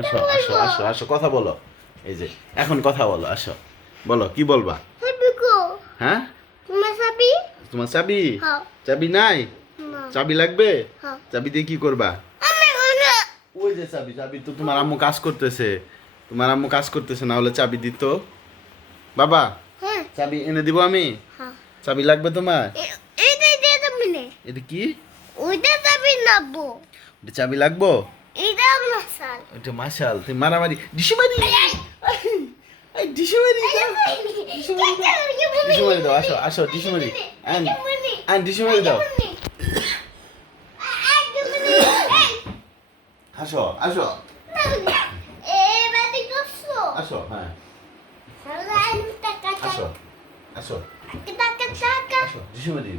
আসো আসো আসো আসো কথা বলো। এই যে এখন কথা বলো, আসো বলো কি বলবা। হ্যাঁ, তোমার চাবি, চাবি নাই, চাবি লাগবে, চাবি দিয়ে কি করবা? ওই যে চাবি, চাবি তো তোমার আম্মু কাজ করতেছে, তোমার আম্মু কাজ করতেছে, না হলে চাবি দিত। বাবা, চাবি এনে দিব আমি, চাবি লাগবে তোমার? এটা কি? এটা চাবি লাগবো? এটা মাশাল, তুমি মারামারি ডিশু মারি, এই ডিশু মারি দাও, ডিশু মারি দাও, ডিশু মারি দাও, আসো আসো ডিশু মারি, আন আন ডিশু মারি দাও, আসো আসো আসো, হ্যাঁ আসো আসো আসো ডিশু মারি।